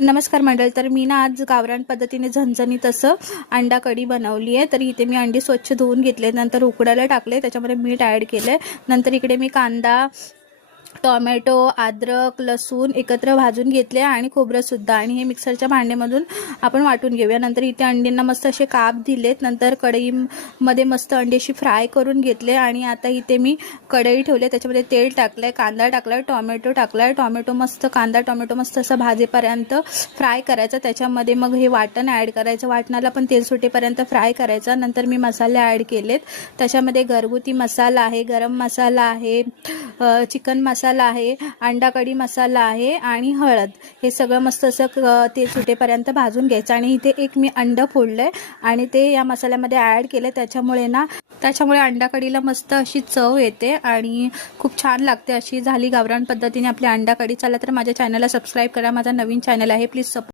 नमस्कार मंडळ. तर मी ना आज गावरान पद्धतीने झणझणीत असं अंडा कढी बनवली आहे. तर इथे मी अंडी स्वच्छ धुवून घेतले, नंतर उकडायला टाकले, त्याच्यामध्ये मीठ ॲड केलं. नंतर इकडे मी कांदा, टोमॅटो, अद्रक, लसूण एकत्र भाजून घेतले आणि खोबरंसुद्धा, आणि हे मिक्सरच्या भांड्यामधून आपण वाटून घेऊया. नंतर इथे अंड्यांना मस्त असे काप दिलेत. नंतर कढईमध्ये मस्त अंडी अशी फ्राय करून घेतले. आणि आता इथे मी कढई ठेवले, त्याच्यामध्ये तेल टाकलं, कांदा टाकला, टोमॅटो टाकला. कांदा टोमॅटो मस्त असं भाजेपर्यंत फ्राय करायचं. त्याच्यामध्ये मग हे वाटण ॲड करायचं, वाटणाला पण तेल सुटेपर्यंत फ्राय करायचं. नंतर मी मसाले ॲड केलेत. त्याच्यामध्ये घरगुती मसाला आहे, गरम मसाला आहे, चिकन मसाला आहे, अंडा कढी मसाला आहे आणि हळद. हे सगळं मस्त असं तेल सुटेपर्यंत भाजून घ्यायचं. आणि इथे एक मी अंडं फोडलंय आणि ते या मसाल्यामध्ये ॲड केलं. त्याच्यामुळे अंडा कढीला मस्त अशी चव येते आणि खूप छान लागते. अशी झाली गावरान पद्धतीने आपली अंडा कढी. चला तर माझ्या चॅनलला सबस्क्राईब करा, माझा नवीन चॅनल आहे, प्लीज सपोर्ट.